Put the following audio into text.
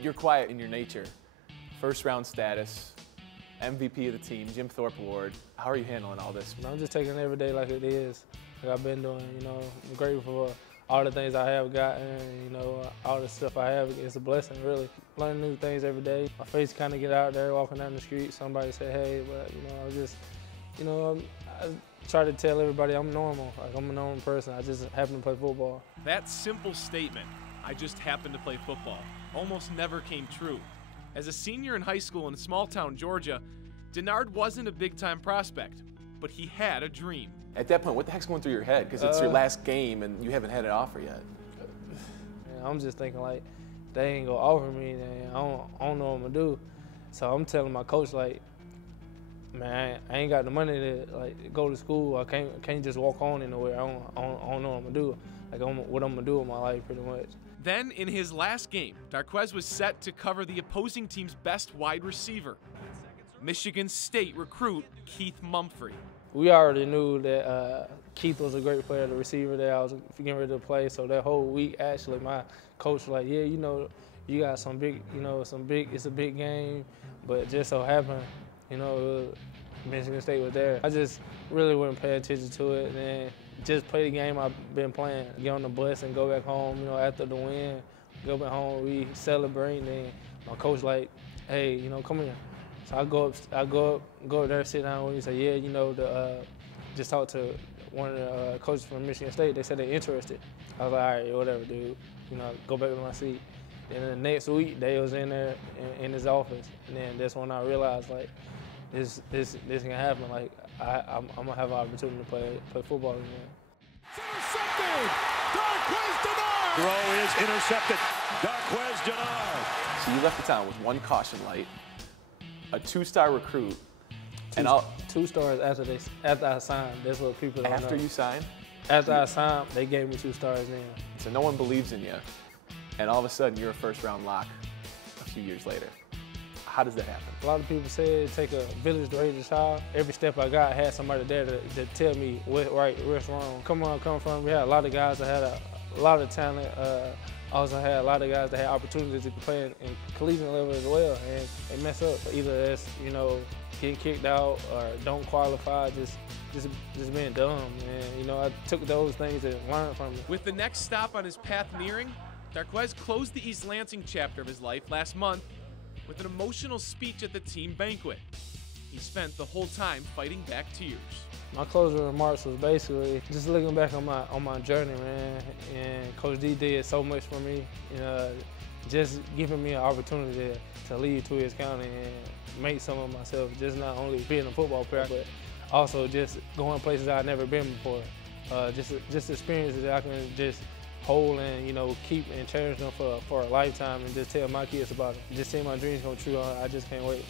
You're quiet in your nature. First round status, MVP of the team, Jim Thorpe Award. How are you handling all this? I'm just taking it every day like it is, like I've been doing. You know, I'm grateful for all the things I have gotten. You know, all the stuff I have, it's a blessing, really. Learning new things every day. My face kind of get out there, walking down the street, somebody say, hey, but you know, I just, you know, I try to tell everybody I'm normal. Like, I'm a normal person. I just happen to play football. That simple statement, I just happen to play football, almost never came true. As a senior in high school in small-town Georgia, Dennard wasn't a big-time prospect, but he had a dream. At that point, what the heck's going through your head? Because it's your last game and you haven't had an offer yet. I'm just thinking, like, they ain't gonna offer me, then I don't know what I'm gonna do. So I'm telling my coach, like, man, I ain't got the money to like go to school. I can't just walk on anywhere. I don't know what I'm gonna do. Like, what I'm gonna do with my life, pretty much. Then, in his last game, Darqueze was set to cover the opposing team's best wide receiver, Michigan State recruit Keith Mumphrey. We already knew that Keith was a great player, the receiver that I was getting ready to play. So that whole week, actually, my coach was like, yeah, you know, you got some big, you know, it's a big game, but it just so happened, you know, Michigan State was there. I just really wouldn't pay attention to it, and then just play the game I've been playing. Get on the bus and go back home, you know, after the win, go back home, we celebrate, and then my coach like, hey, you know, come here. So I go up there, sit down with him, and say, yeah, you know, just talked to one of the coaches from Michigan State. They said they're interested. I was like, all right, whatever, dude. You know, go back to my seat. And then the next week, they was in there in his office, and then that's when I realized, like, this can happen. Like, I'm gonna have an opportunity to play football again. Intercepted! Darqueze Dennard! Throw is intercepted. Darqueze Dennard. So you left the town with one caution light, a two-star recruit, and 2 stars after I signed. That's what people don't know. after you signed? After I signed, they gave me 2 stars then. So no one believes in you, and all of a sudden you're a first-round lock a few years later. How does that happen? A lot of people say it take a village to raise a child. Every step I got, I had somebody there to tell me what's right, what's wrong. Come from. We had a lot of guys that had a lot of talent. Also had a lot of guys that had opportunities to play in collegiate level as well, and they mess up. Either as, you know, getting kicked out or don't qualify, just being dumb. And, you know, I took those things and learned from it. With the next stop on his path nearing, Darqueze closed the East Lansing chapter of his life last month with an emotional speech at the team banquet. He spent the whole time fighting back tears. My closing remarks was basically just looking back on my journey, man. And Coach D did so much for me. You know, just giving me an opportunity to lead Tweeds County and make some of myself. Just not only being a football player, but also just going places I've never been before. Just experiences that I can just hold and, you know, keep and cherish them for a lifetime, and just tell my kids about it. Just seeing my dreams come true, I just can't wait.